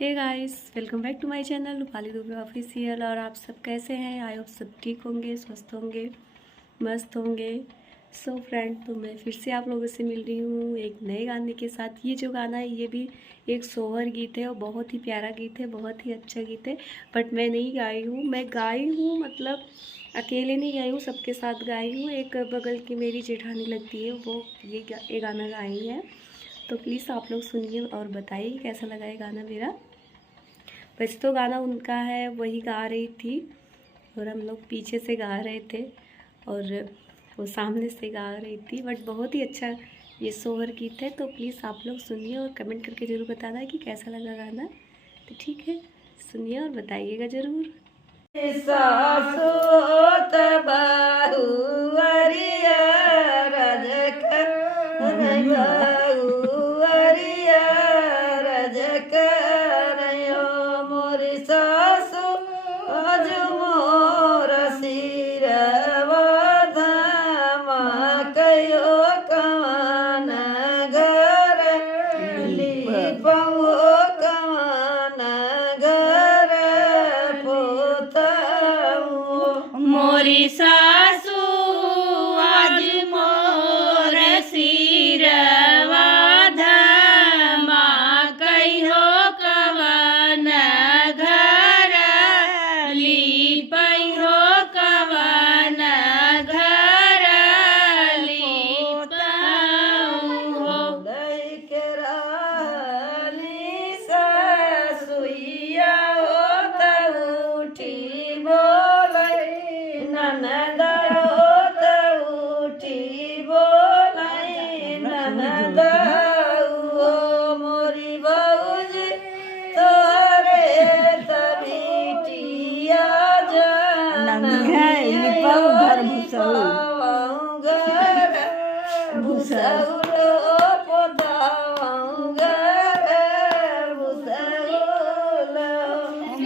हे guys, welcome back to my channel Rupali Dubey official. और आप सब कैसे हैं? आई होप सब ठीक होंगे, स्वस्थ होंगे, मस्त होंगे। सो फ्रेंड, तो मैं फिर से आप लोगों से मिल रही हूँ एक नए गाने के साथ। ये जो गाना है ये भी एक सोहर गीत है और बहुत ही प्यारा गीत है, बहुत ही अच्छा गीत है। बट मैं नहीं गाई हूँ, मैं गाई हूँ मतलब अकेले नहीं गाई हूँ, सबके साथ गाई हूँ। एक बगल की मेरी जेठानी लगती है, वो ये गाना गाई है। तो प्लीज़ आप लोग सुनिए और बताइए कि कैसा लगा ये गाना मेरा। वैसे तो गाना उनका है, वही गा रही थी और हम लोग पीछे से गा रहे थे और वो सामने से गा रही थी। बट बहुत ही अच्छा ये सोहर गीत है। तो प्लीज़ आप लोग सुनिए और कमेंट करके ज़रूर बताना कि कैसा लगा गाना। तो ठीक है, सुनिए और बताइएगा ज़रूर। मोरी सासू आज मोर सिरवा धमा कहियो कवन घर लिपैहो कवन घर लिपौ हो लैके रहली सासुइया होत उठी बोलै ननद होत उठी बोलै ननद हो मोरी बौजी तोहरे तबिटिया जनमिया घर भूसौल पोताऊं घर भूसौल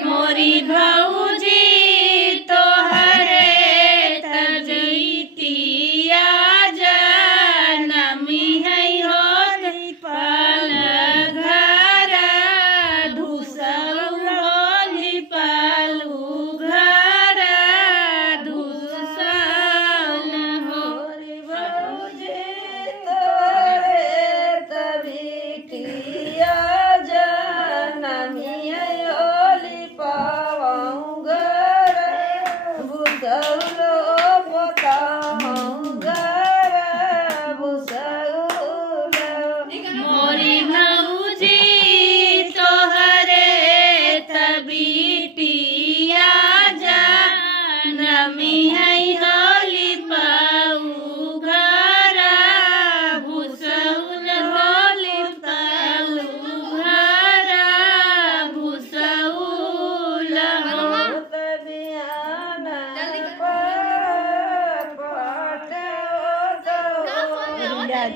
मोरी भौजी तोहरे तबिटिया जनमी है होत पल घर धुसौल लिपलू घर धुसौल हो मोरी बौजी तोहरे तबिटिया जनमिया होली पाऊं घर भूसौल पोताऊं घर भूसौल मोरी भौजी तोहरे तबिटिया जनमी है होली पाऊ घर भूसौल होली पाऊ घर भूसौल हो बिहान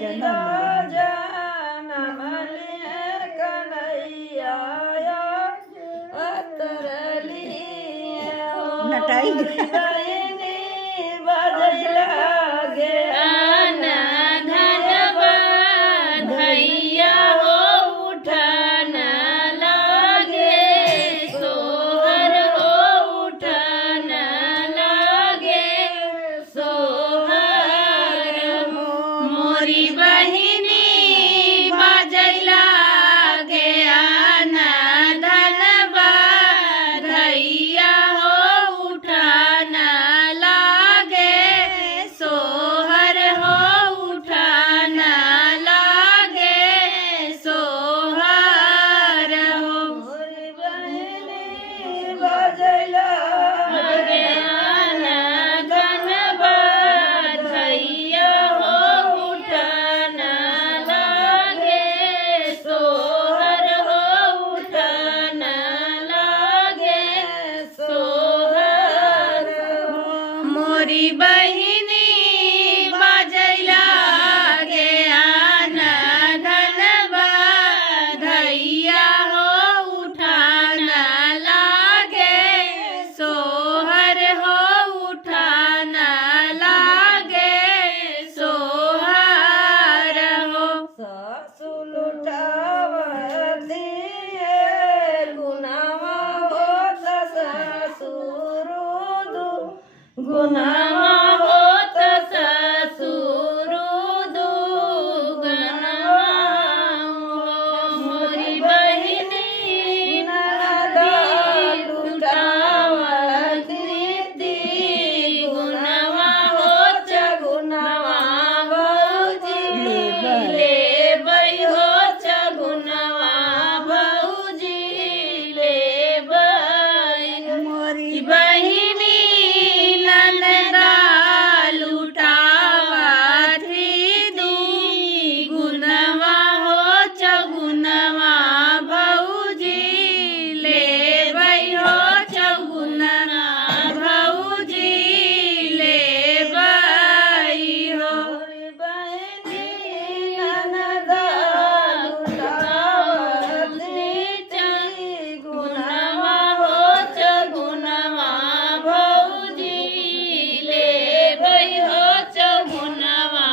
जनम कन्हैया बजला गे धनवा धैया हो उठन लागे सोहर हो उठन लागे सोहर मोरी बहिनी बजैला गे आना धनवा धैया हो उठन गुनवा होत ससुर दुगनवा मोरी बहिनी गुनवा होत गुनवा भौजी ले बई होत गुनवा भौजी ले बई मोरी बहिनी ननदा लुटावती दी गुनवा हो चगुनवा भौजी ले बई हो चगुनवा भौजी ले बई हो मोरी बहिनी ननदा लुटावती गुनवा हो चगुनवा भौजी ले बई हो चगुनवा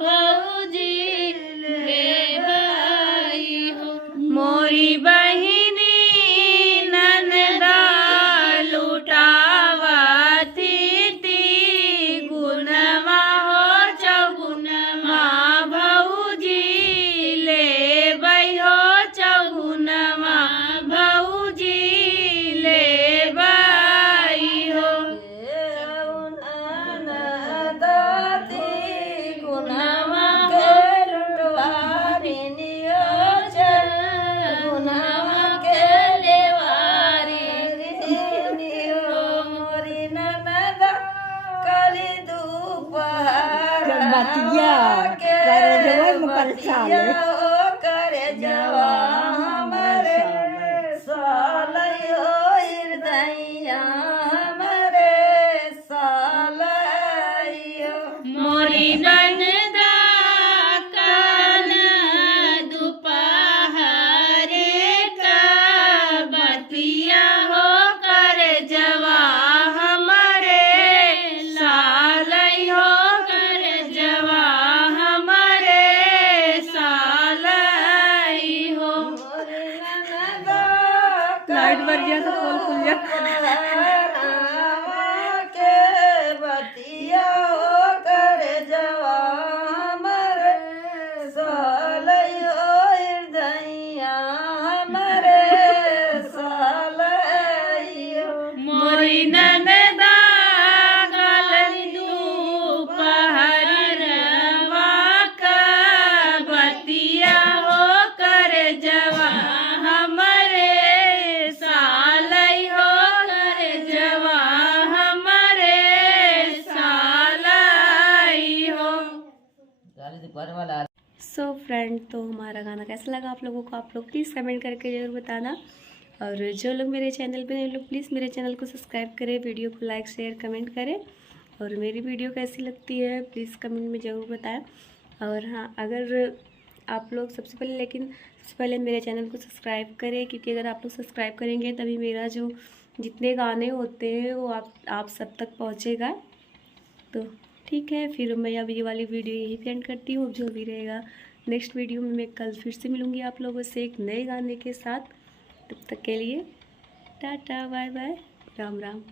भौजी ले बई हो मोरी बहिनी ननदा लुटावती ती गुनवा हो चगुनवा भौजी ले बई हो चगुनवा भौजी ले बई हो दाती गुनवा के लुटवारी नियो गुनवा के लेवारी नियो मोरी ननदा काली दोपहर बतिया करे जवा में परेशान है। करे जवा हमारे सालयो हृदया हमारे सालयो मोरी ननदा कान दोपहरे का बतिया हो कर जवा हमारे सालई हो कर जवा हमारे सालई हो मोरी ननदा लाइट बढ़ गया तो पोल खुल गया। के बतिया हो करे जवा हमारे सालयो हृदया हमारे सालयो मोरी ननदा कल दोपहरवा का बतिया हो कर जवा हमारे सालई हो कर जवा हमारे सालई हो सो फ्रेंड, तो हमारा गाना कैसा लगा आप लोगों को, आप लोग प्लीज़ कमेंट करके ज़रूर बताना। और जो लोग मेरे चैनल पे हैं लोग प्लीज़ मेरे चैनल को सब्सक्राइब करें, वीडियो को लाइक शेयर कमेंट करें। और मेरी वीडियो कैसी लगती है प्लीज़ कमेंट में ज़रूर बताएं। और हाँ, अगर आप लोग सबसे पहले मेरे चैनल को सब्सक्राइब करें, क्योंकि अगर आप लोग सब्सक्राइब करेंगे तभी मेरा जो जितने गाने होते हैं वो आप सब तक पहुँचेगा। तो ठीक है, फिर मैं अभी ये वाली वीडियो यहीं पे एंड करती हूँ। जो भी रहेगा नेक्स्ट वीडियो में मैं कल फिर से मिलूँगी आप लोगों से एक नए गाने के साथ। तब तक के लिए tata bye bye, Ram Ram.